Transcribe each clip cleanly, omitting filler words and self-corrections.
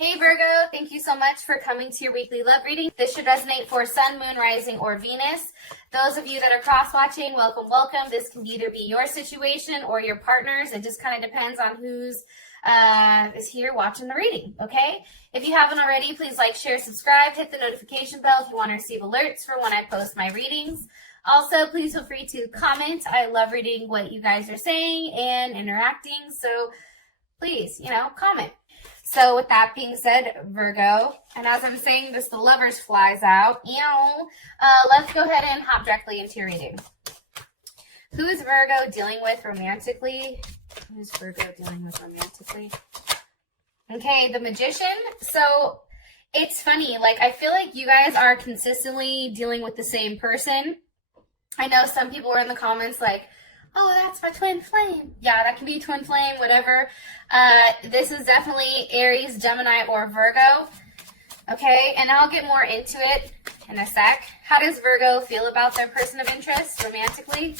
Hey Virgo, thank you so much for coming to your weekly love reading. This should resonate for Sun, Moon, Rising, or Venus. Those of you that are cross-watching, welcome, welcome. This can either be your situation or your partner's. It just kind of depends on who's is here watching the reading, okay? If you haven't already, please like, share, subscribe, hit the notification bell if you want to receive alerts for when I post my readings. Also, please feel free to comment. I love reading what you guys are saying and interacting, so please, comment. So with that being said, Virgo, and as I'm saying this, the Lovers flies out. Let's go ahead and hop directly into your reading. Who is Virgo dealing with romantically? Who's Virgo dealing with romantically? Okay, the Magician. So it's funny, I feel like you guys are consistently dealing with the same person. I know some people were in the comments like, oh, that's my twin flame. Yeah, that can be twin flame, whatever. This is definitely Aries, Gemini, or Virgo. Okay, and I'll get more into it in a sec. How does Virgo feel about their person of interest romantically?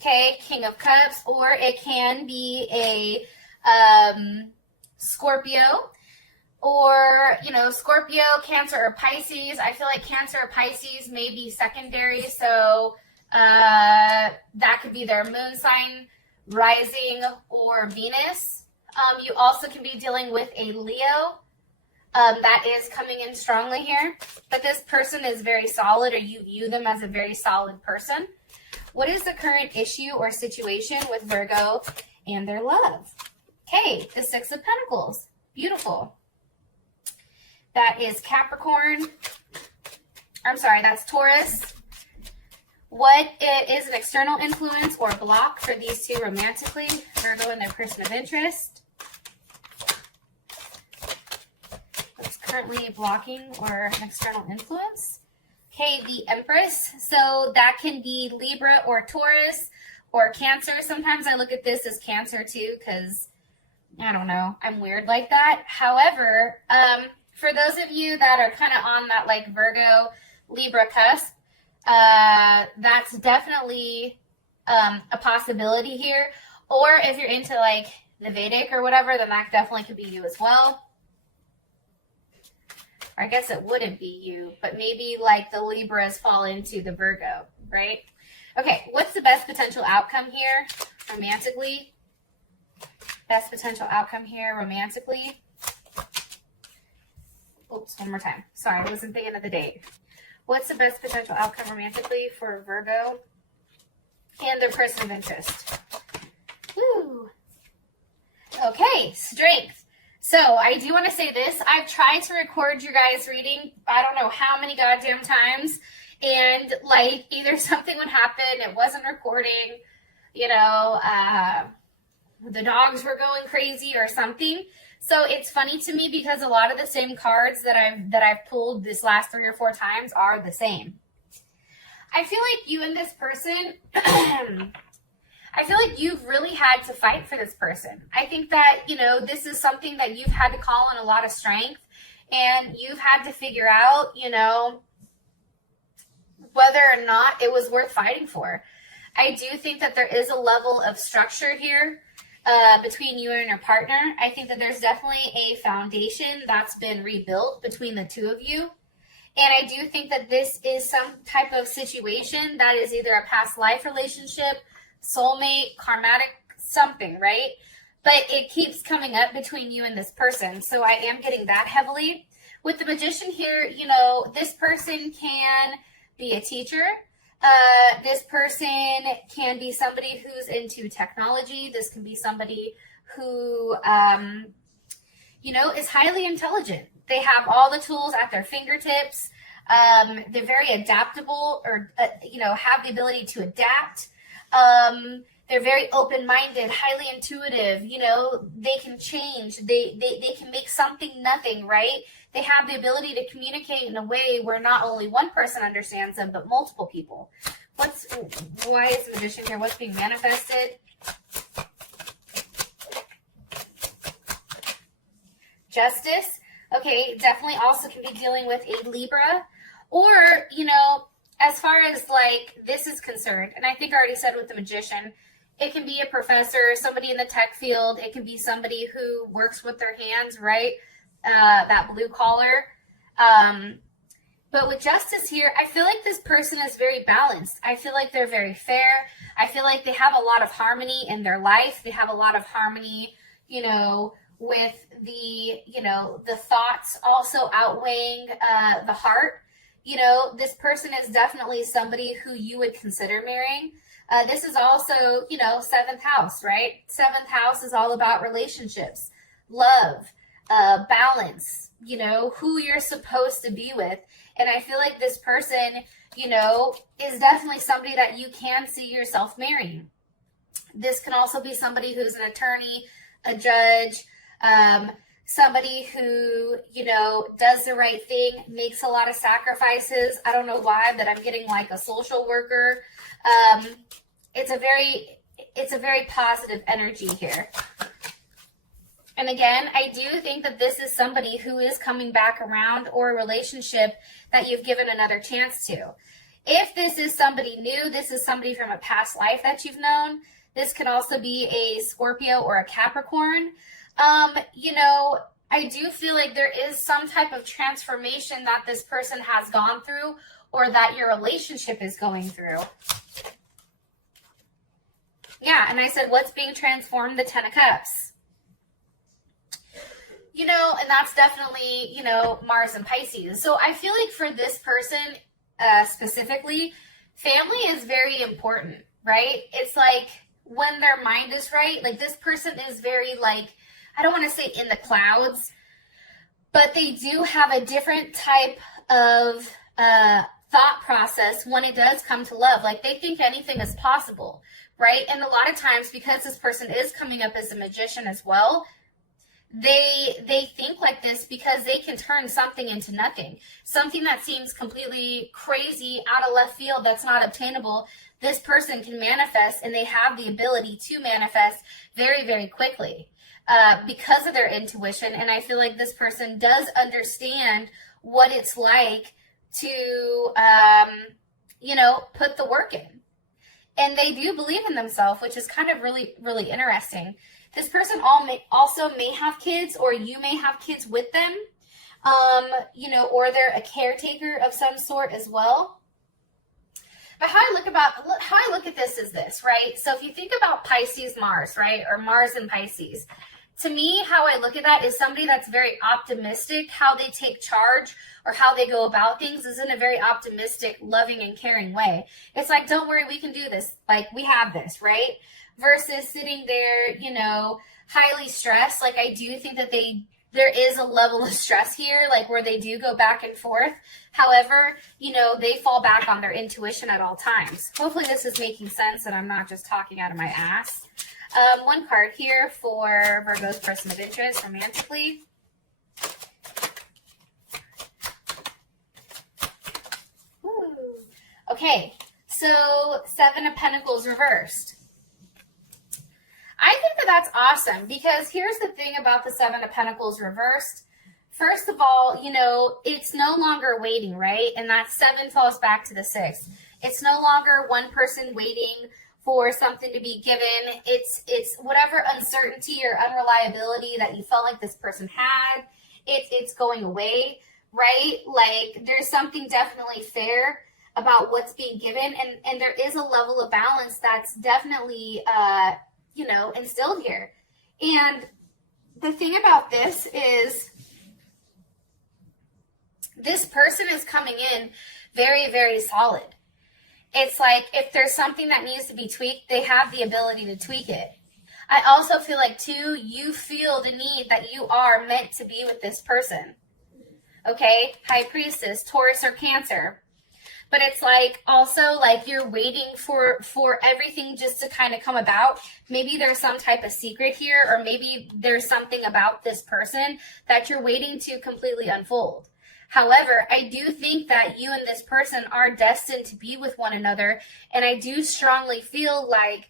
Okay, King of Cups, or it can be a Scorpio, or, Scorpio, Cancer, or Pisces. I feel like Cancer or Pisces may be secondary, so that could be their moon sign, rising, or Venus. You also can be dealing with a Leo that is coming in strongly here, but this person is very solid, or you view them as a very solid person. What is the current issue or situation with Virgo and their love? Okay, the Six of Pentacles. Beautiful. That is Capricorn. I'm sorry, that's Taurus. What is an external influence or block for these two romantically? Virgo and their person of interest. What's currently blocking or an external influence? Okay, the Empress. So that can be Libra or Taurus or Cancer. Sometimes I look at this as Cancer too because, I don't know, I'm weird like that. However, for those of you that are kind of on that Virgo, Libra cusp, that's definitely a possibility here. Or if you're into the Vedic or whatever, then that definitely could be you as well. Or I guess it wouldn't be you, but maybe the Libras fall into the Virgo, right? Okay, what's the best potential outcome here romantically? Best potential outcome here romantically. Oops, one more time. Sorry, I wasn't thinking of the date. What's the best potential outcome romantically for Virgo and their person of interest? Woo. Okay, Strength. So I do want to say this. I've tried to record your guys' reading, I don't know how many goddamn times, and either something would happen, it wasn't recording, the dogs were going crazy or something. So it's funny to me because a lot of the same cards that I've pulled this last 3 or 4 times are the same. I feel like you and this person, I feel like you've really had to fight for this person. I think that, this is something that you've had to call on a lot of strength, and you've had to figure out, whether or not it was worth fighting for. I do think that there is a level of structure here between you and your partner. I think that there's definitely a foundation that's been rebuilt between the two of you. And I do think that this is some type of situation that is either a past life relationship, soulmate, karmatic, something, right? But it keeps coming up between you and this person. So I am getting that heavily. With the Magician here, this person can be a teacher. This person can be somebody who's into technology. This can be somebody who, is highly intelligent. They have all the tools at their fingertips. They're very adaptable, or, have the ability to adapt. They're very open-minded, highly intuitive. They can change. They can make something nothing, right? They have the ability to communicate in a way where not only one person understands them, but multiple people. Why is the Magician here? What's being manifested? Justice. Okay, definitely also can be dealing with a Libra. Or, as far as this is concerned, and I think I already said with the Magician, It can be a professor, somebody in the tech field. It can be somebody who works with their hands, right? That blue collar. But with justice here, I feel like this person is very balanced. I feel like they're very fair. I feel like they have a lot of harmony in their life. They have a lot of harmony, you know, with the, you know, the thoughts also outweighing the heart. You know, this person is definitely somebody who you would consider marrying. This is also, you know, 7th house, right? 7th house is all about relationships, love, balance, you know, who you're supposed to be with. And I feel like this person, you know, is definitely somebody that you can see yourself marrying. This can also be somebody who's an attorney, a judge, somebody who, you know, does the right thing, makes a lot of sacrifices. I don't know why, but I'm getting like a social worker. It's a very positive energy here. And again, I do think that this is somebody who is coming back around, or a relationship that you've given another chance to. If this is somebody new, this is somebody from a past life that you've known. This could also be a Scorpio or a Capricorn. You know, I do feel like there is some type of transformation that this person has gone through, or that your relationship is going through. Yeah, and I said, what's being transformed? The 10 of Cups. You know, and that's definitely, you know, Mars and Pisces. So I feel like for this person specifically, family is very important, right? It's like when their mind is right, like this person is very like, I don't want to say in the clouds, but they do have a different type of thought process when it does come to love. Like they think anything is possible, right? And a lot of times, because this person is coming up as a magician as well, they think like this because they can turn something into nothing. Something that seems completely crazy, out of left field, that's not obtainable, this person can manifest, and they have the ability to manifest very, very quickly because of their intuition. And I feel like this person does understand what it's like to, you know, put the work in. And they do believe in themselves, which is kind of really, really interesting. This person also may have kids, or you may have kids with them, you know, or they're a caretaker of some sort as well. But how I look at this is this, right? So if you think about Pisces Mars, right, or Mars and Pisces, to me, how I look at that is somebody that's very optimistic. How they take charge or how they go about things is in a very optimistic, loving, and caring way. It's like, don't worry, we can do this. Like, we have this, right? Versus sitting there, you know, highly stressed. Like, I do think that there is a level of stress here, like where they do go back and forth. However, you know, they fall back on their intuition at all times. Hopefully this is making sense and I'm not just talking out of my ass. One card here for Virgo's person of interest romantically. Ooh. Okay, so 7 of Pentacles reversed. I think that that's awesome, because here's the thing about the 7 of Pentacles reversed. First of all, you know, it's no longer waiting, right? And that 7 falls back to the 6. It's no longer one person waiting for something to be given. It's whatever uncertainty or unreliability that you felt like this person had, it's going away, right? Like, there's something definitely fair about what's being given, and there is a level of balance that's definitely you know, instilled here. And the thing about this is, this person is coming in very, very solid. It's like, if there's something that needs to be tweaked, they have the ability to tweak it. I also feel like, too, you feel the need that you are meant to be with this person. Okay? High Priestess, Taurus or Cancer. But it's like, also, like, you're waiting for everything just to kind of come about. Maybe there's some type of secret here, or maybe there's something about this person that you're waiting to completely unfold. However, I do think that you and this person are destined to be with one another, and I do strongly feel like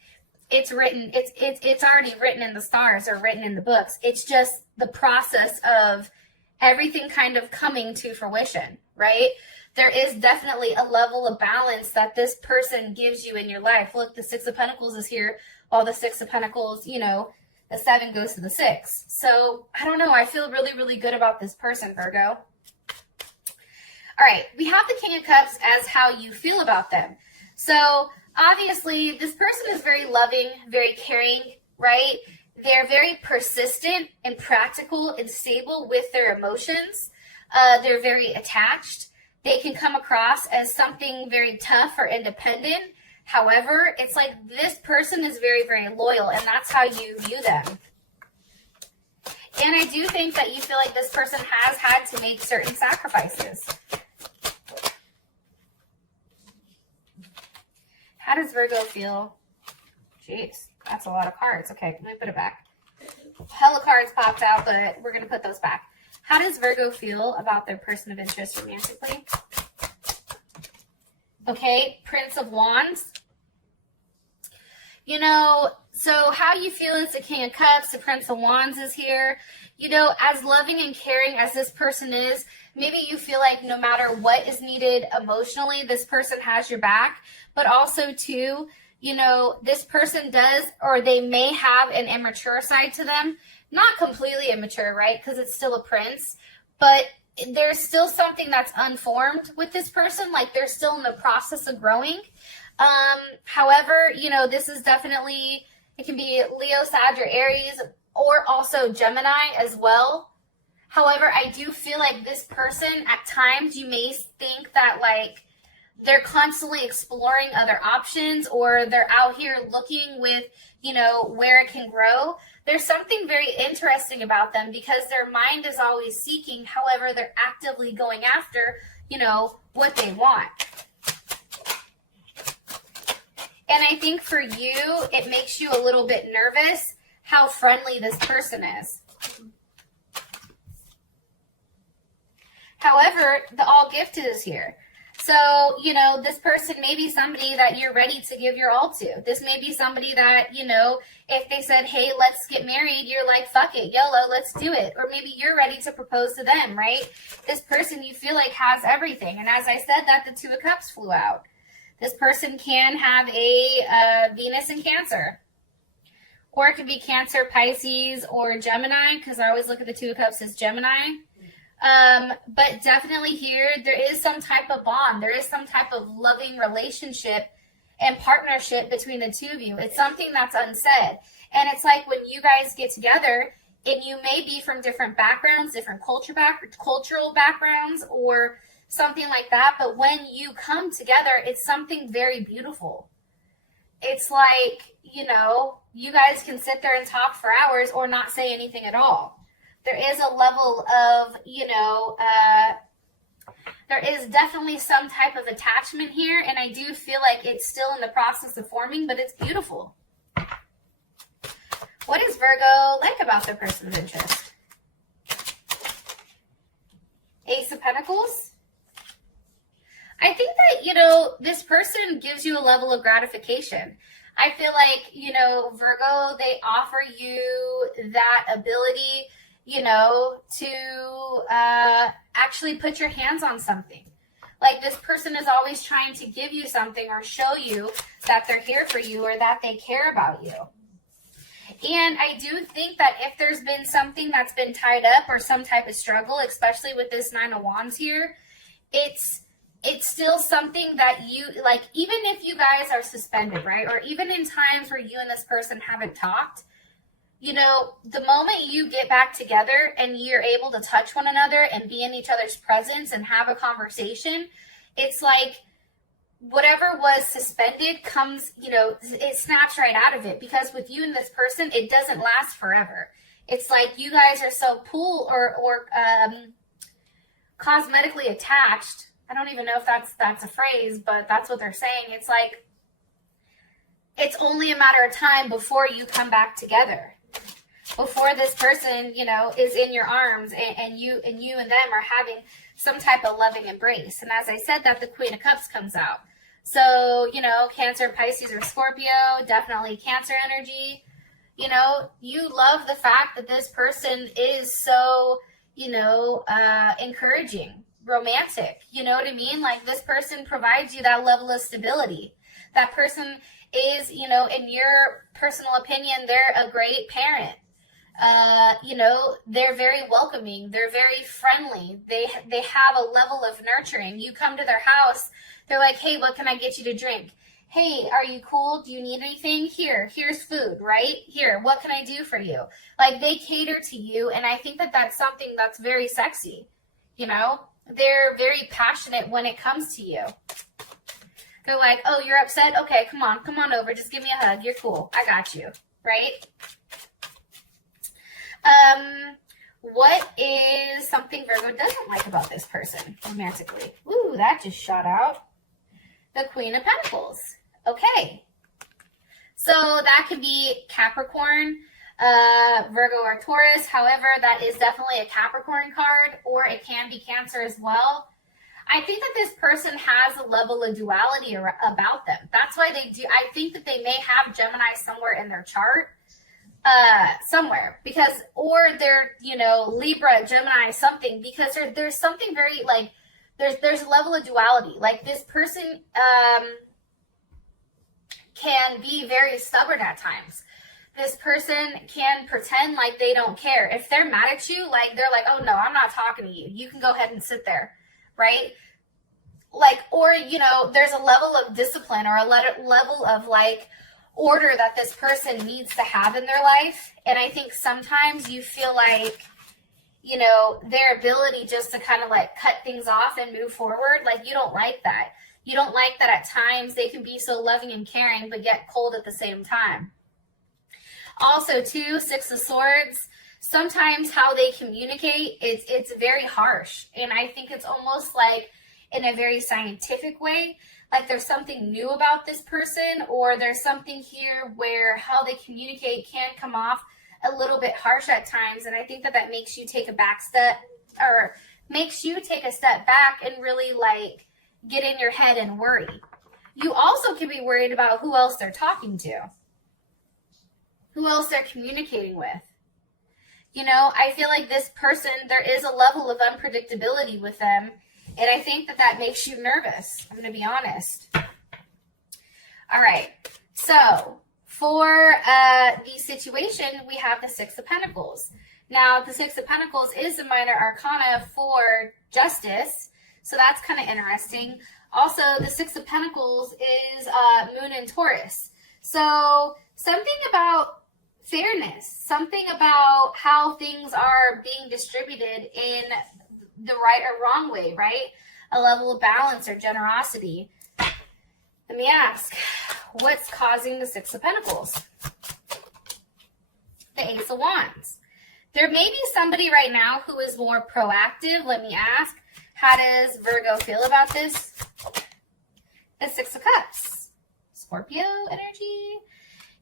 it's written, it's already written in the stars or written in the books. It's just the process of everything kind of coming to fruition, right? There is definitely a level of balance that this person gives you in your life. Look, the 6 of Pentacles is here, while the Six of Pentacles, you know, the 7 goes to the 6. So I don't know. I feel really, really good about this person, Virgo. All right, we have the King of Cups as how you feel about them. So obviously, this person is very loving, very caring, right? They're very persistent and practical and stable with their emotions. They're very attached. They can come across as something very tough or independent. However, it's like this person is very, very loyal, and that's how you view them. And I do think that you feel like this person has had to make certain sacrifices. How does Virgo feel? Jeez, that's a lot of cards. Okay, let me put it back. Hella cards popped out, but we're going to put those back. How does Virgo feel about their person of interest romantically? Okay, Prince of Wands. You know, so how you feel is the King of Cups, the Prince of Wands is here. You know, as loving and caring as this person is, maybe you feel like no matter what is needed emotionally, this person has your back. But also, too, you know, this person does, or they may have an immature side to them. Not completely immature, right? Because it's still a prince. But there's still something that's unformed with this person. Like, they're still in the process of growing. However, you know, this is definitely, it can be Leo, Sag, or Aries, or also Gemini as well. However, I do feel like this person, at times, you may think that, like, they're constantly exploring other options, or they're out here looking with, you know, where it can grow. There's something very interesting about them because their mind is always seeking. However, they're actively going after, you know, what they want. And I think for you, it makes you a little bit nervous how friendly this person is. However, the all gifted is here. So, you know, this person may be somebody that you're ready to give your all to. This may be somebody that, you know, if they said, hey, let's get married, you're like, fuck it, YOLO, let's do it. Or maybe you're ready to propose to them, right? This person you feel like has everything. And as I said, that the Two of Cups flew out. This person can have a Venus in Cancer. Or it could be Cancer, Pisces, or Gemini, because I always look at the Two of Cups as Gemini. But definitely here, there is some type of bond. There is some type of loving relationship and partnership between the two of you. It's something that's unsaid. And it's like when you guys get together, and you may be from different backgrounds, different cultural backgrounds, or something like that. But when you come together, it's something very beautiful. It's like, you know, you guys can sit there and talk for hours or not say anything at all. There is a level of, you know, there is definitely some type of attachment here, and I do feel like it's still in the process of forming, but it's beautiful. What does Virgo like about their person of interest? Ace of Pentacles. I think that, you know, this person gives you a level of gratification. I feel like, you know, Virgo, they offer you that ability, you know, to actually put your hands on something. Like this person is always trying to give you something or show you that they're here for you or that they care about you. And I do think that if there's been something that's been tied up or some type of struggle, especially with this Nine of Wands here, it's still something that you, like, even if you guys are suspended, right? Or even in times where you and this person haven't talked, you know, the moment you get back together and you're able to touch one another and be in each other's presence and have a conversation, it's like whatever was suspended comes, you know, it snaps right out of it. Because with you and this person, it doesn't last forever. It's like you guys are so or cosmetically attached. I don't even know if that's a phrase, but that's what they're saying. It's like it's only a matter of time before you come back together. Before this person, you know, is in your arms and you and them are having some type of loving embrace. And as I said, that the Queen of Cups comes out. So, you know, Cancer, Pisces, or Scorpio, definitely Cancer energy. You know, you love the fact that this person is so, you know, encouraging, romantic. You know what I mean? Like this person provides you that level of stability. That person is, you know, in your personal opinion, they're a great parent. You know, they're very welcoming. They're very friendly. They have a level of nurturing. You come to their house, they're like, hey, what can I get you to drink? Hey, are you cool? Do you need anything? Here's food, right? Here, what can I do for you? Like, they cater to you, and I think that that's something that's very sexy. You know, they're very passionate when it comes to you. They're like, oh, you're upset? Okay, come on over. Just give me a hug. You're cool. I got you, right? What is something Virgo doesn't like about this person romantically? Ooh, that just shot out. The Queen of Pentacles. Okay. So that could be Capricorn, Virgo, or Taurus. However, that is definitely a Capricorn card, or it can be Cancer as well. I think that this person has a level of duality about them. That's why they do. I think that they may have Gemini somewhere in their chart. Somewhere, because, or they're, you know, Libra, Gemini, something, because there's something very, like, there's a level of duality. Like, this person can be very stubborn at times. This person can pretend like they don't care. If they're mad at you, like, they're like, oh no, I'm not talking to you. You can go ahead and sit there, right? Like, or, you know, there's a level of discipline or a level of, like, order that this person needs to have in their life. And I think sometimes you feel like, you know, their ability just to kind of like cut things off and move forward, like, you don't like that. You don't like that at times they can be so loving and caring but get cold at the same time. Also, too, Six of Swords, sometimes how they communicate, it's very harsh. And I think it's almost like in a very scientific way. Like, there's something new about this person, or there's something here where how they communicate can come off a little bit harsh at times. And I think that that makes you take a back step, or makes you take a step back and really, like, get in your head and worry. You also can be worried about who else they're talking to, who else they're communicating with. You know, I feel like this person, there is a level of unpredictability with them. And I think that that makes you nervous. I'm going to be honest. All right. So for the situation, we have the Six of Pentacles. Now, the Six of Pentacles is a minor arcana for justice. So that's kind of interesting. Also, the Six of Pentacles is Moon in Taurus. So something about fairness, something about how things are being distributed in the right or wrong way, right? A level of balance or generosity. Let me ask, what's causing the Six of Pentacles? The Ace of Wands. There may be somebody right now who is more proactive. Let me ask, how does Virgo feel about this? The Six of Cups. Scorpio energy.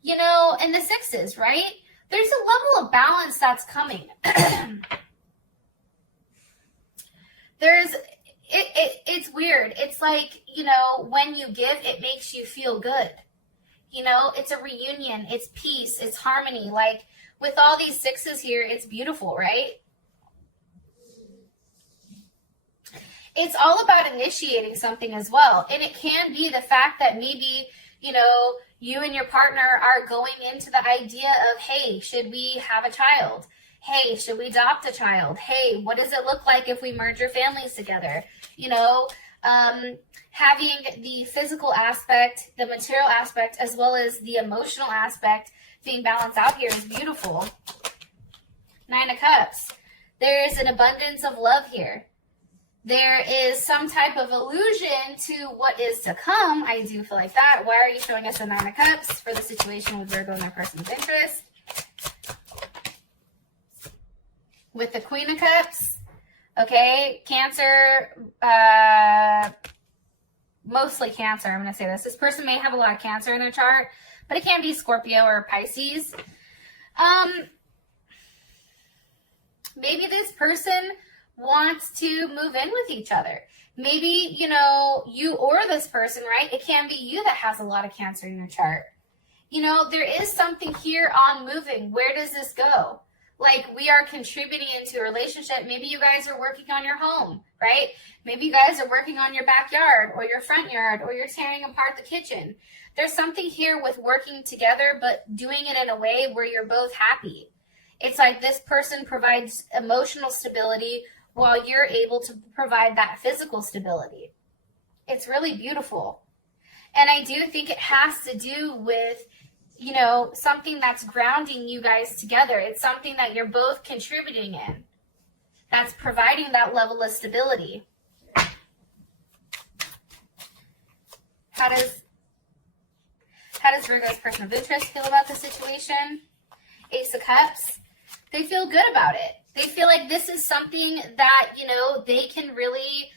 You know, and the sixes, right? There's a level of balance that's coming. It's weird. It's like, you know, when you give, it makes you feel good. You know, it's a reunion. It's peace. It's harmony. Like, with all these sixes here, it's beautiful, right? It's all about initiating something as well. And it can be the fact that maybe, you know, you and your partner are going into the idea of, hey, should we have a child? Hey, should we adopt a child? Hey, what does it look like if we merge your families together? You know, having the physical aspect, the material aspect, as well as the emotional aspect being balanced out here is beautiful. Nine of Cups. There is an abundance of love here. There is some type of allusion to what is to come. I do feel like that. Why are you showing us the Nine of Cups for the situation with Virgo and their person's interest? With the Queen of Cups, okay, Cancer, mostly Cancer, I'm going to say this. This person may have a lot of Cancer in their chart, but it can be Scorpio or Pisces. Maybe this person wants to move in with each other. Maybe, you know, you or this person, right? It can be you that has a lot of Cancer in your chart. You know, there is something here on moving. Where does this go? Like, we are contributing into a relationship. Maybe you guys are working on your home, right? Maybe you guys are working on your backyard or your front yard, or you're tearing apart the kitchen. There's something here with working together, but doing it in a way where you're both happy. It's like this person provides emotional stability while you're able to provide that physical stability. It's really beautiful. And I do think it has to do with, you know, something that's grounding you guys together. It's something that you're both contributing in, that's providing that level of stability. How does Virgo's person of interest feel about the situation? Ace of Cups. They feel good about it. They feel like this is something that, you know, they can really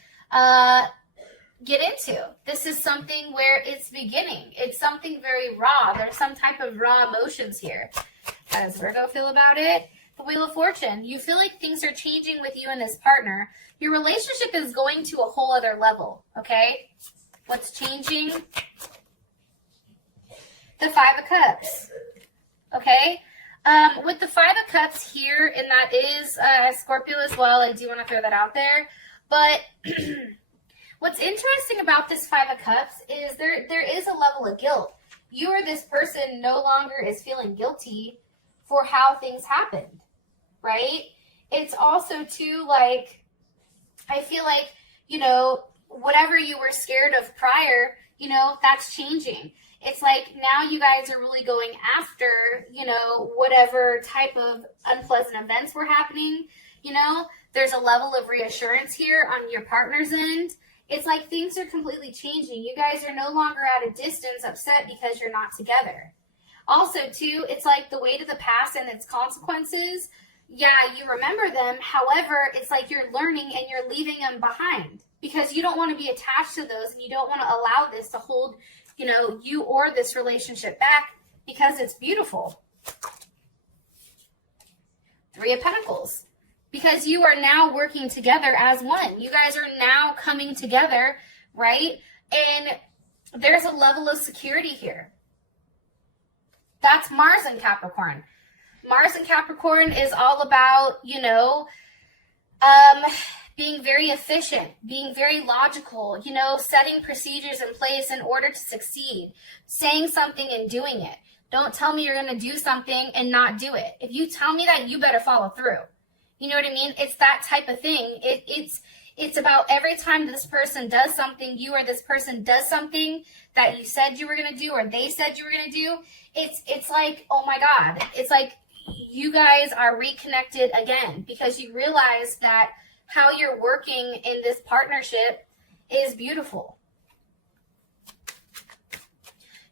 get into. This is something where it's beginning. It's something very raw. There's some type of raw emotions here. How does Virgo feel about it? The Wheel of Fortune. You feel like things are changing with you and this partner. Your relationship is going to a whole other level, okay? What's changing? The Five of Cups, okay? With the Five of Cups here, and that is Scorpio as well, I do want to throw that out there, but what's interesting about this Five of Cups is there is a level of guilt. You or this person no longer is feeling guilty for how things happened, right? It's also too, like, I feel like, you know, whatever you were scared of prior, you know, that's changing. It's like now you guys are really going after, you know, whatever type of unpleasant events were happening. You know, there's a level of reassurance here on your partner's end. It's like things are completely changing. You guys are no longer at a distance upset because you're not together. Also, too, it's like the weight of the past and its consequences. Yeah, you remember them. However, it's like you're learning and you're leaving them behind because you don't want to be attached to those, and you don't want to allow this to hold, you know, you or this relationship back because it's beautiful. Three of Pentacles. Because you are now working together as one. You guys are now coming together, right? And there's a level of security here. That's Mars and Capricorn. Mars and Capricorn is all about, you know, being very efficient, being very logical, you know, setting procedures in place in order to succeed, saying something and doing it. Don't tell me you're going to do something and not do it. If you tell me that, you better follow through. You know what I mean? It's that type of thing. It's about every time this person does something, you or this person does something that you said you were going to do or they said you were going to do, it's like, oh my God. It's like you guys are reconnected again because you realize that how you're working in this partnership is beautiful.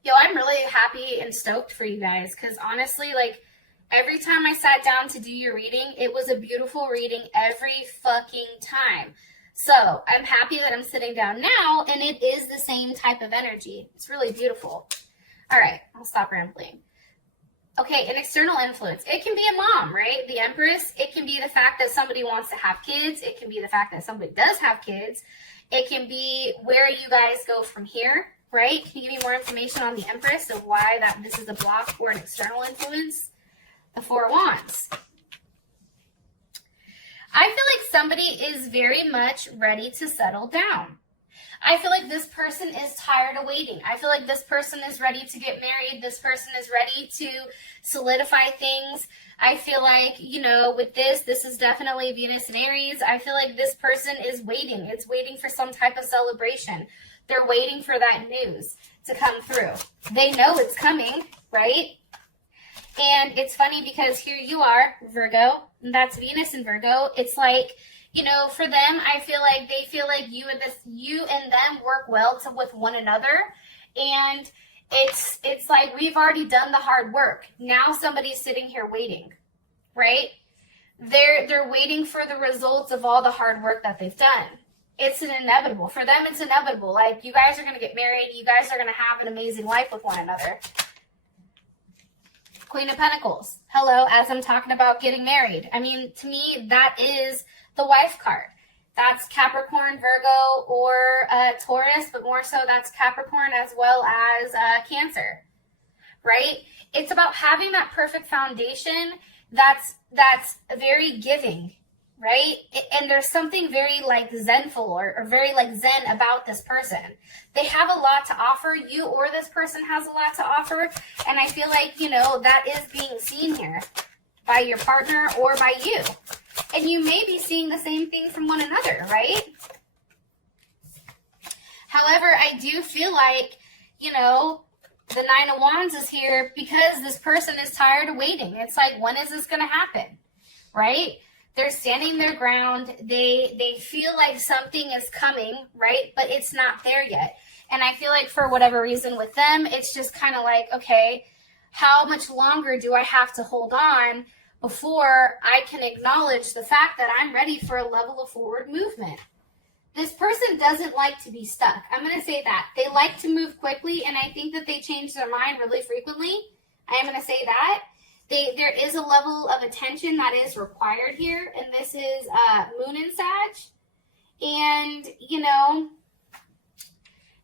Yo, I'm really happy and stoked for you guys because honestly, like, every time I sat down to do your reading, it was a beautiful reading every fucking time. So I'm happy that I'm sitting down now and it is the same type of energy. It's really beautiful. All right, I'll stop rambling. Okay, an external influence. It can be a mom, right? The Empress. It can be the fact that somebody wants to have kids. It can be the fact that somebody does have kids. It can be where you guys go from here, right? Can you give me more information on the Empress of why that this is a block or an external influence? The Four of Wands. I feel like somebody is very much ready to settle down. I feel like this person is tired of waiting. I feel like this person is ready to get married. This person is ready to solidify things. I feel like, you know, with this is definitely Venus and Aries. I feel like this person is waiting. It's waiting for some type of celebration. They're waiting for that news to come through. They know it's coming, right? And it's funny because here you are, Virgo, and that's Venus in Virgo. It's like, you know, for them, I feel like they feel like you and them work well with one another. And it's like we've already done the hard work. Now somebody's sitting here waiting, right? They're waiting for the results of all the hard work that they've done. It's an inevitable. For them, it's inevitable. Like, you guys are going to get married. You guys are going to have an amazing life with one another. Queen of Pentacles. Hello, as I'm talking about getting married. I mean, to me, that is the wife card. That's Capricorn, Virgo, or Taurus, but more so that's Capricorn as well as Cancer, right? It's about having that perfect foundation that's very giving, right? And there's something very like zenful or very like zen about this person. They have a lot to offer. You or this person has a lot to offer. And I feel like, you know, that is being seen here by your partner or by you. And you may be seeing the same thing from one another, right? However, I do feel like, you know, the Nine of Wands is here because this person is tired of waiting. It's like, when is this going to happen, right? They're standing their ground. They feel like something is coming, right? But it's not there yet. And I feel like for whatever reason with them, it's just kind of like, okay, how much longer do I have to hold on before I can acknowledge the fact that I'm ready for a level of forward movement? This person doesn't like to be stuck. I'm going to say that. They like to move quickly, and I think that they change their mind really frequently. I am going to say that. There is a level of attention that is required here, and this is Moon in Sag. And, you know,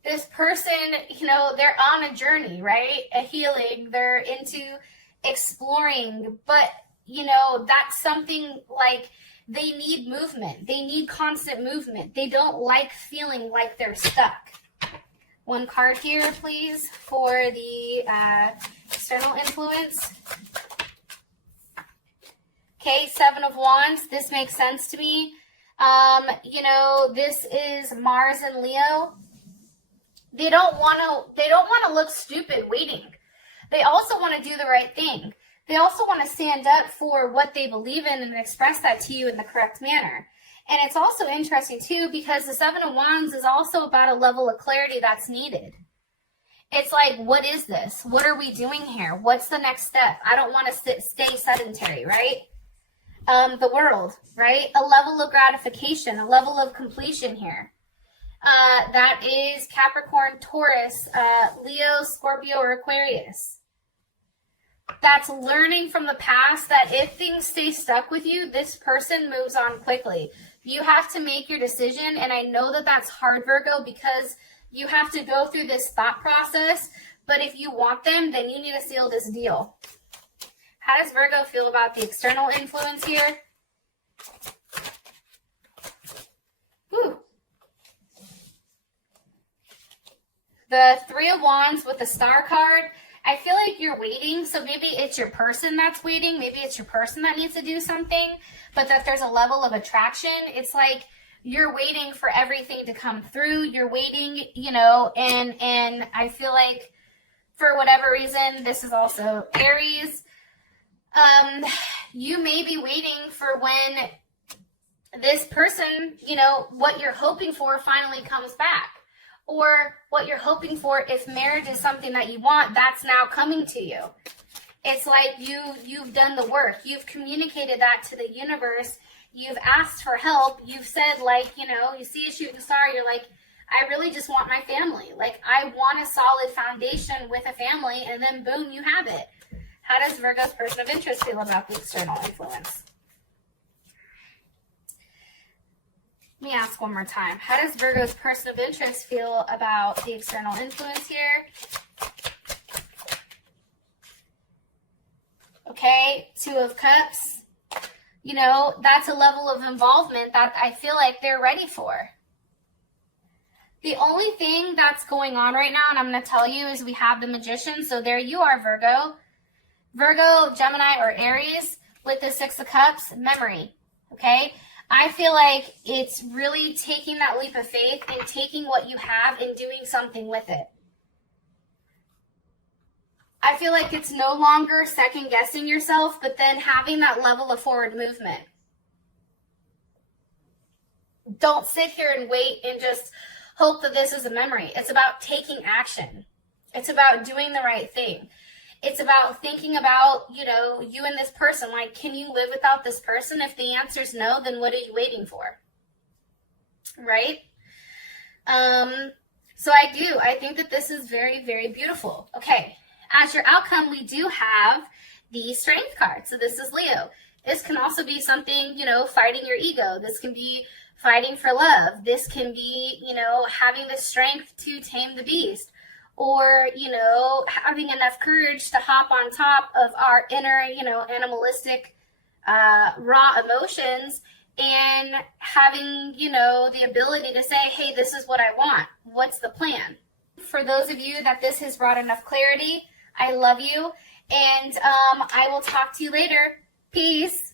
this person, you know, they're on a journey, right? A healing. They're into exploring, but, you know, that's something like they need movement. They need constant movement. They don't like feeling like they're stuck. One card here, please, for the external influence. Okay, Seven of Wands. This makes sense to me. You know, this is Mars and Leo. They don't want to look stupid waiting. They also want to do the right thing. They also want to stand up for what they believe in and express that to you in the correct manner. And it's also interesting, too, because the Seven of Wands is also about a level of clarity that's needed. It's like, what is this? What are we doing here? What's the next step? I don't want to stay sedentary, right? The World, right? A level of gratification, a level of completion here. That is Capricorn, Taurus, Leo, Scorpio, or Aquarius. That's learning from the past that if things stay stuck with you, this person moves on quickly. You have to make your decision, and I know that that's hard, Virgo, because you have to go through this thought process, but if you want them, then you need to seal this deal. How does Virgo feel about the external influence here? Whew. The Three of Wands with the Star card. I feel like you're waiting, so maybe it's your person that's waiting. Maybe it's your person that needs to do something, but that there's a level of attraction. It's like you're waiting for everything to come through. You're waiting, you know, and I feel like for whatever reason, this is also Aries. You may be waiting for when this person, you know, what you're hoping for finally comes back. Or what you're hoping for, if marriage is something that you want, that's now coming to you. It's like you've done the work. You've communicated that to the universe. You've asked for help. You've said, like, you know, you see a shooting star, you're like, I really just want my family. Like, I want a solid foundation with a family, and then boom, you have it. How does Virgo's person of interest feel about the external influence? Let me ask one more time. How does Virgo's person of interest feel about the external influence here? Okay, Two of Cups. You know, that's a level of involvement that I feel like they're ready for. The only thing that's going on right now, and I'm going to tell you, is we have the Magician. So there you are, Virgo. Virgo, Gemini, or Aries with the Six of Cups, memory. Okay? I feel like it's really taking that leap of faith and taking what you have and doing something with it. I feel like it's no longer second guessing yourself, but then having that level of forward movement. Don't sit here and wait and just hope that this is a memory. It's about taking action. It's about doing the right thing. It's about thinking about, you know, you and this person. Like, can you live without this person? If the answer is no, then what are you waiting for? Right? So I do. I think that this is very, very beautiful. Okay. As your outcome, we do have the Strength card. So this is Leo. This can also be something, you know, fighting your ego. This can be fighting for love. This can be, you know, having the strength to tame the beast. Or, you know, having enough courage to hop on top of our inner, you know, animalistic raw emotions and having, you know, the ability to say, hey, this is what I want. What's the plan? For those of you that this has brought enough clarity, I love you. And I will talk to you later. Peace.